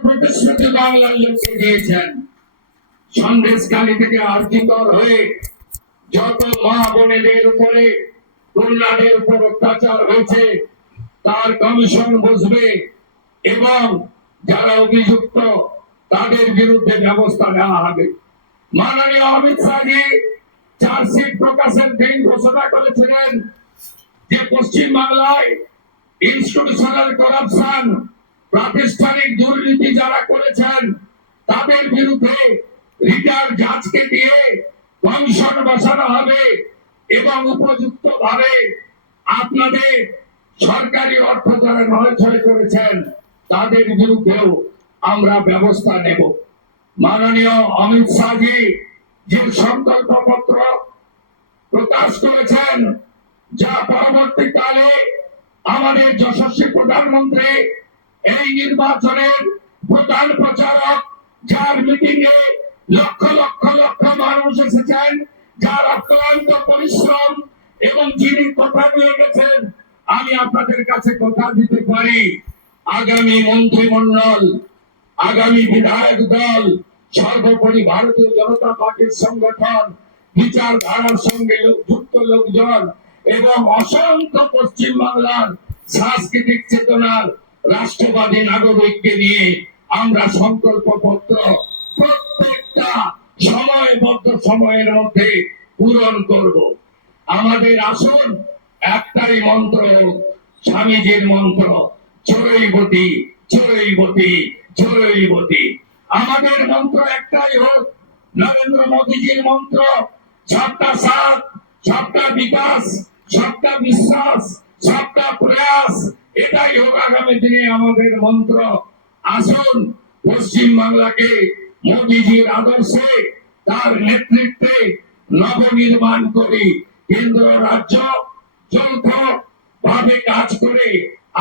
প্রতিশ্রুতি বাংলার লোককে দিয়েছেন। সন্দেশখালী থেকে আর্জিকর হয়ে যত মা বোনেদের উপরে কন্যাদের উপর অত্যাচার হয়েছে তার কমিশন বসবে এবং যারা অভিযুক্ত তাদের বিরুদ্ধে ব্যবস্থা নেওয়া হবে। মাননীয় অমিত শাহজি চার্জশিট প্রকাশের দিন ঘোষণা করেছিলেন যে পশ্চিম বাংলায় ইনস্টিটিউশনাল করাপশন, প্রাতিষ্ঠানিক দুর্নীতি যারা করেছেন তাদের বিরুদ্ধে রিটার্ন জাজকে দিয়ে কমিশন বসানো হবে এবং উপযুক্ত ভাবে আপনাদের সরকারি অর্থ যারা নয়ছয় করেছেন তাদের বিরুদ্ধেও আমরা ব্যবস্থা নেব। মাননীয় অমিত শাহজি যে সংকল্পপত্র প্রকাশ করেছেন, যা পরবর্তীকালে আমাদের যশস্বী প্রধানমন্ত্রী এই নির্বাচনের প্রধান প্রচারক, যার মিটিং এ লক্ষ লক্ষ লক্ষ মানুষ এসেছেন, যার অক্লান্ত পরিশ্রম এবং যিনি কথা দিয়ে গেছেন, আমি আপনাদের কাছে কথা দিতে পারি আগামী মন্ত্রিমন্ডল, আগামী বিধায়ক দল, সর্বোপরি ভারতীয় জনতা পার্টির সংগঠন, বিচারধারার সঙ্গে যুক্ত লোকজন এবং অসংখ্য পশ্চিম বাংলার সাংস্কৃতিক চেতনার রাষ্ট্রবাদী নাগরিককে নিয়ে আমরা সংকল্পপত্র প্রত্যেকটা সময়বদ্ধ সময়ের মধ্যে পূরণ করব। আমাদের আসুন একটাই মন্ত্র, স্বামীজির মন্ত্র, চরৈবতী চরৈবতী চরৈবতী। আমাদের মন্ত্র একটাই হোক, নরেন্দ্র মোদীজির মন্ত্র, সবকা সাথ, সবকা বিকাশ, সবকা বিশ্বাস, সবকা প্রয়াস, এটাই হোক আগামী দিনে আমাদের মন্ত্র। আসুন পশ্চিম বাংলাকে মোদীজির আদর্শে, তার নেতৃত্বে নবনির্মাণ করি। কেন্দ্র রাজ্য যৌথ ভাবে কাজ করে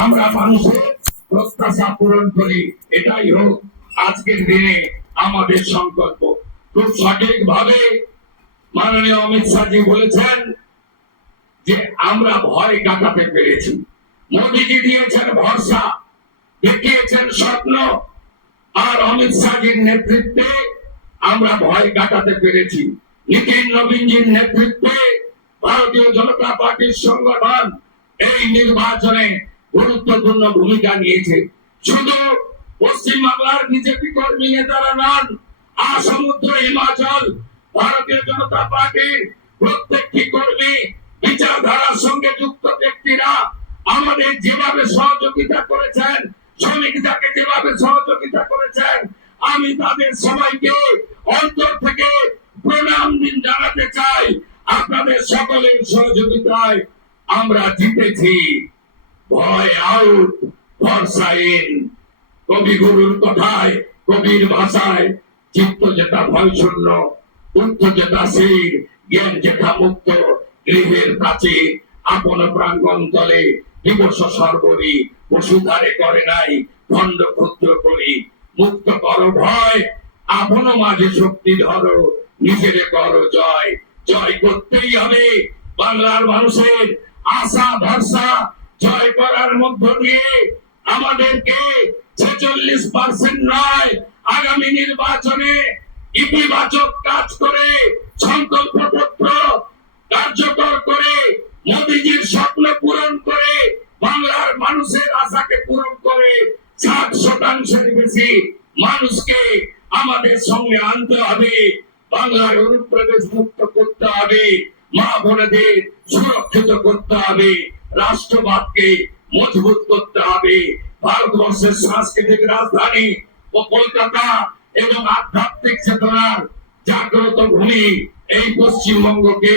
আমরা মানুষের প্রত্যাশা পূরণ করি। এটাই হোক আজকের দিনে আমাদের সংকল্প। খুব সঠিক ভাবে মাননীয় অমিত শাহজি বলেছেন যে আমরা ভয় কাটাতে পেরেছি। মোদীজি দিয়েছেন ভরসা, দেখিয়েছেন স্বপ্ন, আর অমিত শাহজির নেতৃত্বে আমরা ভয় কাটাতে পেরেছি। নিতিন নবীনজির নেতৃত্বে ভারতীয় জনতা পার্টির সংগঠন এই নির্বাচনে গুরুত্বপূর্ণ ভূমিকা নিয়েছে। শুধু পশ্চিম বাংলার বিজেপি কর্মী নেতারা নন, আসমুদ্র হিমাচল ভারতীয় জনতা পার্টির প্রত্যেকটি কর্মী, বিচারধারার সঙ্গে যুক্ত ব্যক্তিরা আমাদের যেভাবে সহযোগিতা করেছেন, শ্রমিকদেরকে যেভাবে সহযোগিতা করেছেন, আমি তাদের সবাইকে অন্তর থেকে প্রণাম জানাতে চাই। আপনাদের সকলের সহযোগিতায় আমরা জিতেছি। ভয় আউট, ভরসা ইন। কবিগুরুর কথায়, কবির ভাষায়, চিত্ত যেটা ভয় শূন্য, উত্ত যেটা স্থির, জ্ঞান যেটা মুক্ত, গৃহের প্রাচীর আপন প্রাঙ্গণ তলে দিবস সর্বরি বসুধারে করে নাই খণ্ড ক্ষুদ্র করি। মুক্ত করো ভয়, আপন মাঝে শক্তি ধরো, নিজেরে করো জয়। জয় করতেই হবে বাংলার মানুষের আশা ভরসা জয় করার মধ্য দিয়ে আমাদেরকে 46% নয়, আগামী নির্বাচনে ইতিবাচক কাজ করে সংকল্পপত্র কার্যকর করে মোদীজির স্বপ্ন পূরণ করে বাংলার মানুষের আশাকে পূরণ করে 60% বেশি মানুষকে আমাদের সঙ্গে আনতে হবে। বাংলার অনুপ্রবেশ মুক্ত করতে হবে, মা বোনেদের সুরক্ষিত করতে হবে, রাষ্ট্রবাদকে মজবুত করতে হবে। ভারতবর্ষের সাংস্কৃতিক রাজধানী ও কলকাতা এবং আধ্যাত্মিক চেতনার জাগ্রত ভূমি এই পশ্চিমবঙ্গকে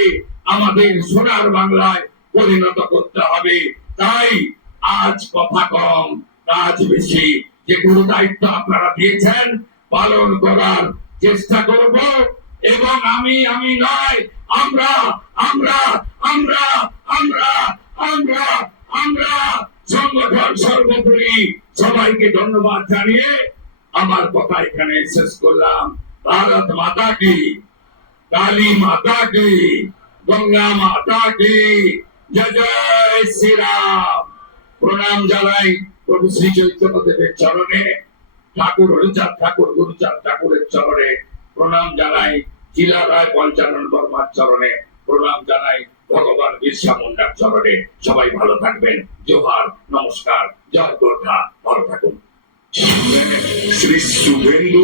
আমাদের সোনার বাংলায় পরিণত করতে হবে। তাই আজ কথা কম, কাজ বেশি। যে গুরু দায়িত্ব আপনারা দিয়েছেন পালন করার চেষ্টা করব এবং আমি নয়, আমরা আমরা আমরা আমরা আমরা আমরা সংগঠন সর্বোপরি। সবাইকে ধন্যবাদ জানিয়ে আমার কথা এখানে শেষ করলাম। ভারত মাতা কি, কালী মাতা কি, গঙ্গা মাতা কি, জয় জয় শ্রীরাম। প্রণাম জানাই প্রভু শ্রী চৈতন্য দেবের চরণে। ঠাকুর হরিচাঁদ ঠাকুর গুরুচাঁদ ঠাকুরের চরণে প্রণাম জানাই, চিলা রায় পঞ্চানন বর্মার চরণে প্রণাম জানাই, ভগবান বিরসা মুন্ডার চরণে। সবাই ভালো থাকবেন। জোহার, নমস্কার, জয় গোর্খা, ভালো থাকুন। শ্রী শুভেন্দু